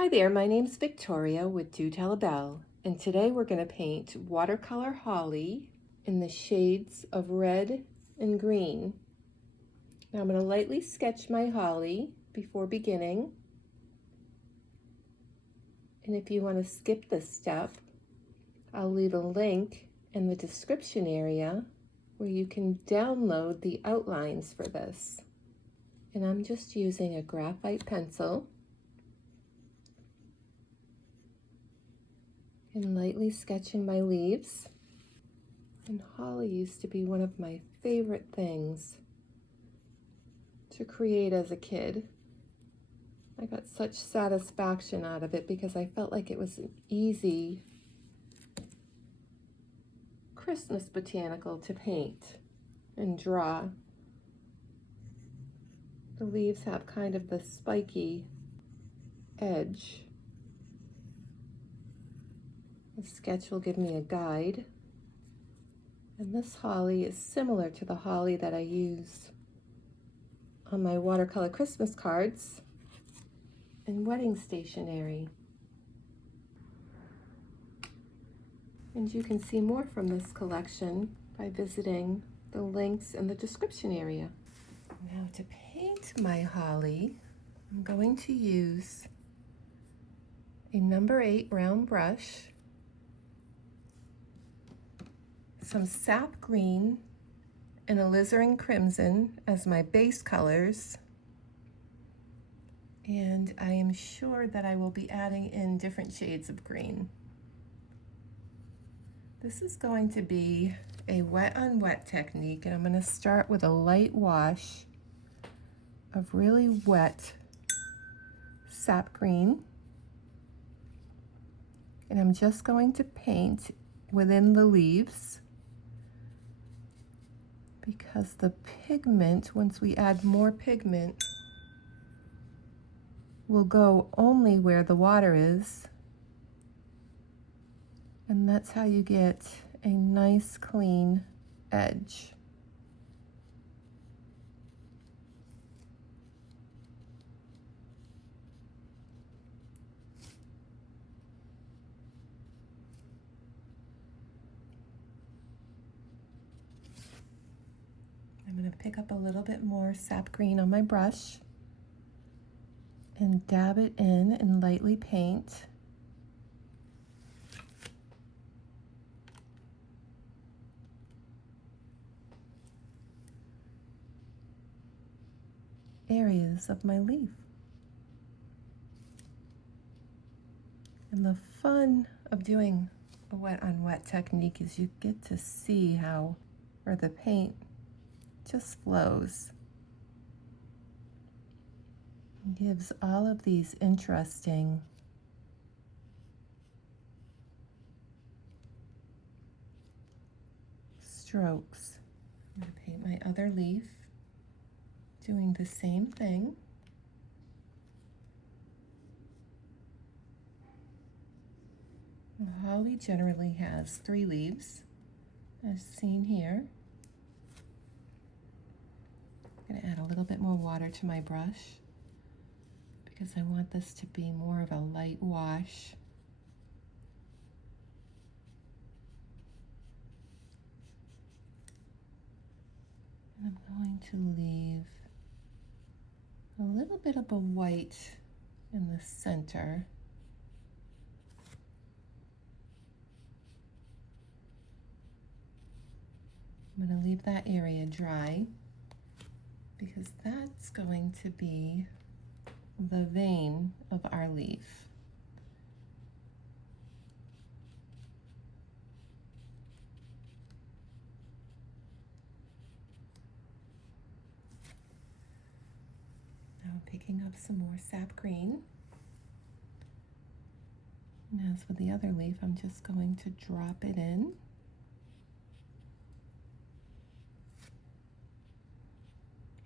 Hi there, my name's Victoria with Do Tell a Belle, and today we're going to paint watercolor holly in the shades of red and green. Now I'm going to lightly sketch my holly before beginning, and if you want to skip this step, I'll leave a link in the description area where you can download the outlines for this. And I'm just using a graphite pencil and lightly sketching my leaves. And holly used to be one of my favorite things to create as a kid. I got such satisfaction out of it because I felt like it was an easy Christmas botanical to paint and draw. The leaves have kind of the spiky edge. The sketch will give me a guide. And this holly is similar to the holly that I use on my watercolor Christmas cards and wedding stationery. And you can see more from this collection by visiting the links in the description area. Now to paint my holly, I'm going to use a number 8 round brush, some sap green and alizarin crimson as my base colors. And I am sure that I will be adding in different shades of green. This is going to be a wet on wet technique, and I'm going to start with a light wash of really wet sap green. And I'm just going to paint within the leaves because the pigment, once we add more pigment, will go only where the water is. And that's how you get a nice clean edge. I'm going to pick up a little bit more sap green on my brush and dab it in and lightly paint. Areas of my leaf. And the fun of doing a wet on wet technique is you get to see how where the paint just flows. It gives all of these interesting strokes. I'm going to paint my other leaf, doing the same thing. The holly generally has 3 leaves, as seen here. I'm going to add a little bit more water to my brush because I want this to be more of a light wash. And I'm going to leave a little bit of a white in the center. I'm going to leave that area dry because that's going to be the vein of our leaf. Now I'm picking up some more sap green. And as with the other leaf, I'm just going to drop it in.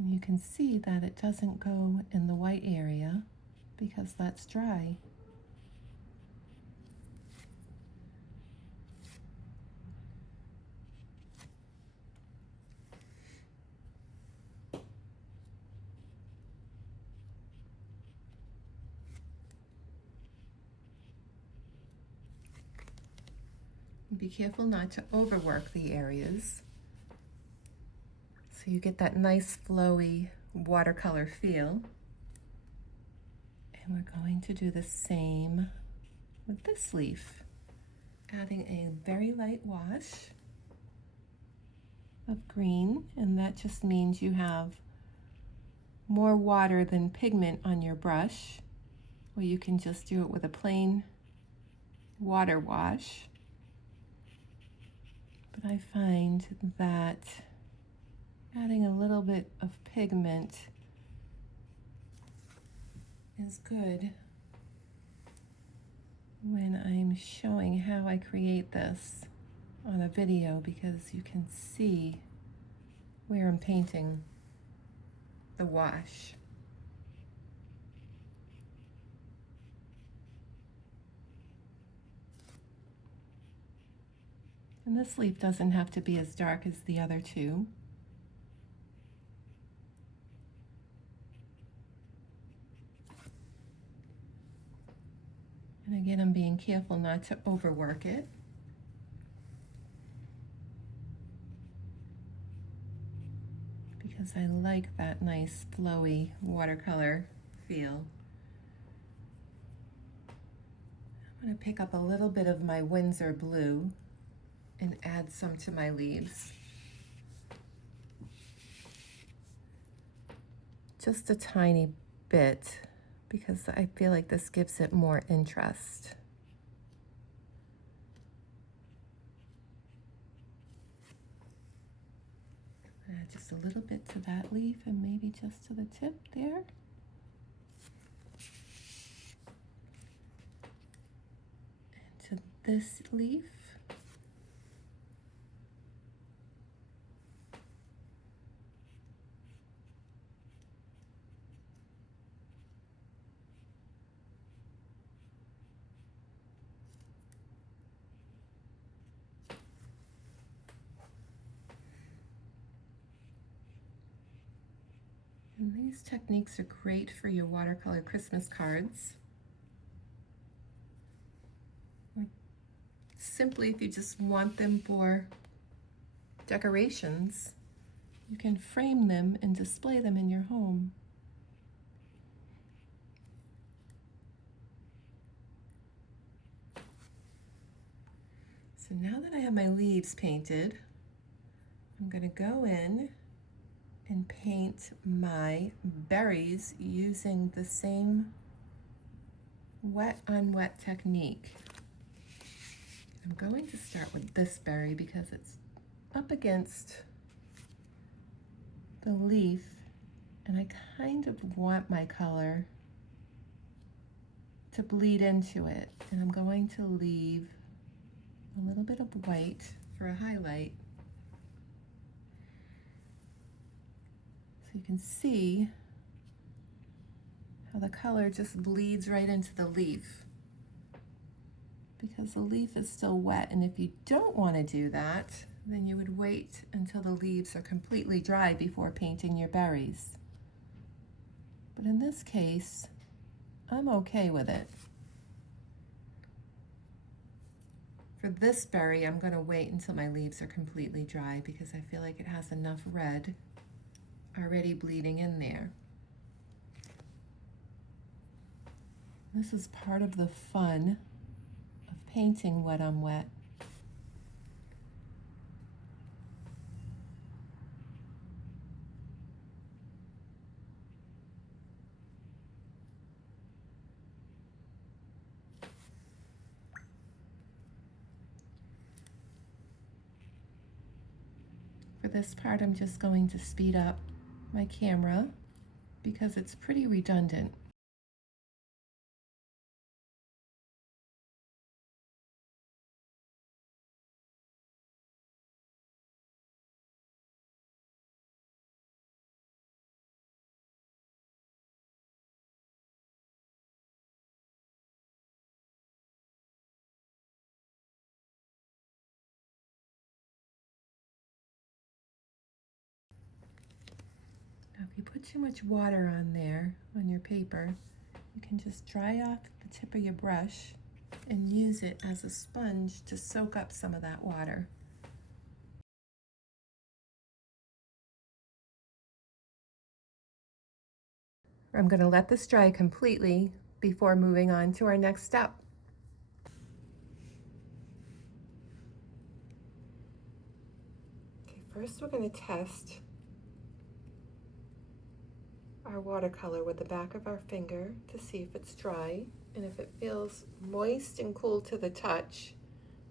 And you can see that it doesn't go in the white area because that's dry. And be careful not to overwork the areas so you get that nice flowy watercolor feel. And we're going to do the same with this leaf, adding a very light wash of green, and that just means you have more water than pigment on your brush, or you can just do it with a plain water wash. But I find that adding a little bit of pigment is good when I'm showing how I create this on a video, because you can see where I'm painting the wash. And this leaf doesn't have to be as dark as the other two. And again, I'm being careful not to overwork it. Because I like that nice flowy watercolor feel. I'm going to pick up a little bit of my Windsor blue and add some to my leaves. Just a tiny bit, because I feel like this gives it more interest. Add just a little bit to that leaf and maybe just to the tip there. And to this leaf. And these techniques are great for your watercolor Christmas cards. Or simply, if you just want them for decorations, you can frame them and display them in your home. So now that I have my leaves painted, I'm going to go in and paint my berries using the same wet on wet technique. I'm going to start with this berry because it's up against the leaf, and I kind of want my color to bleed into it. And I'm going to leave a little bit of white for a highlight. So you can see how the color just bleeds right into the leaf, because the leaf is still wet. And if you don't want to do that, then you would wait until the leaves are completely dry before painting your berries. But in this case, I'm okay with it. For this berry, I'm going to wait until my leaves are completely dry, because I feel like it has enough red already bleeding in there. This is part of the fun of painting wet on wet. For this part, I'm just going to speed up my camera because it's pretty redundant. Now, if you put too much water on there, on your paper, you can just dry off the tip of your brush and use it as a sponge to soak up some of that water. I'm going to let this dry completely before moving on to our next step. Okay, first we're going to test our watercolor with the back of our finger to see if it's dry, and if it feels moist and cool to the touch,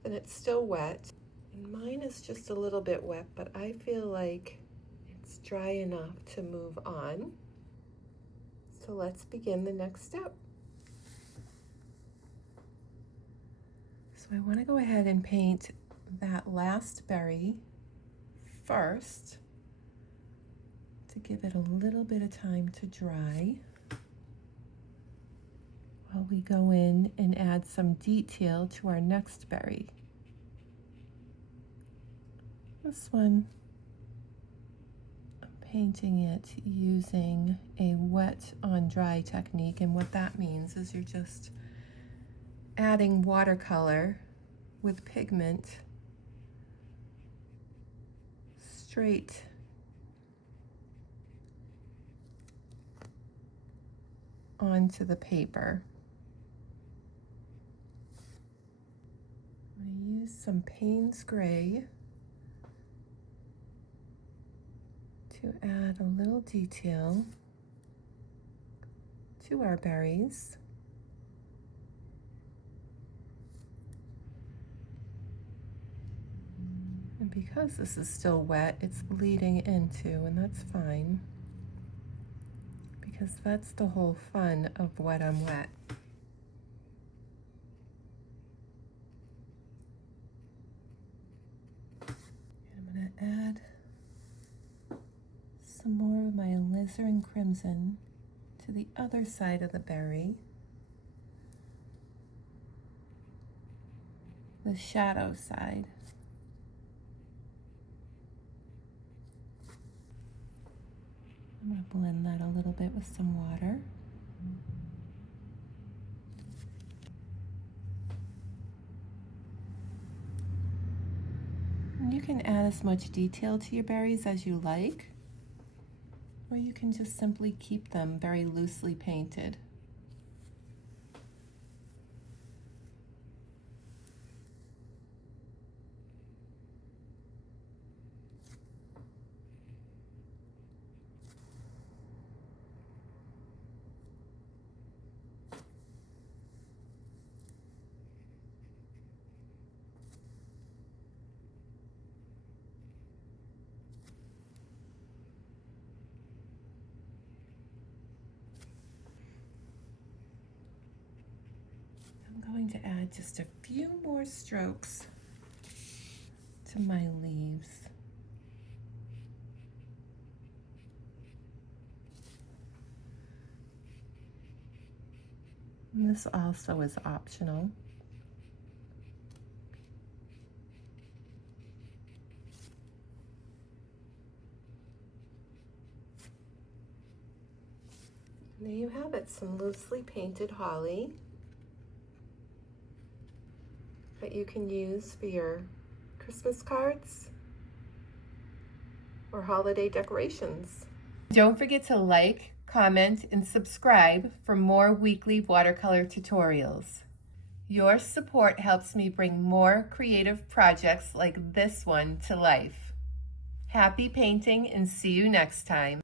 then it's still wet. And mine is just a little bit wet, but I feel like it's dry enough to move on. So let's begin the next step. So I want to go ahead and paint that last berry first to give it a little bit of time to dry while we go in and add some detail to our next berry. This one, I'm painting it using a wet on dry technique, and what that means is you're just adding watercolor with pigment straight onto the paper. I'm going to use some Payne's Gray to add a little detail to our berries. And because this is still wet, it's bleeding into, and that's fine, because that's the whole fun of Wet on Wet. And I'm going to add some more of my alizarin crimson to the other side of the berry, the shadow side. I'm going to blend that a little bit with some water. And you can add as much detail to your berries as you like, or you can just simply keep them very loosely painted. I'm going to add just a few more strokes to my leaves. And this also is optional. There you have it, some loosely painted holly that you can use for your Christmas cards or holiday decorations. Don't forget to like, comment, and subscribe for more weekly watercolor tutorials. Your support helps me bring more creative projects like this one to life. Happy painting, and see you next time.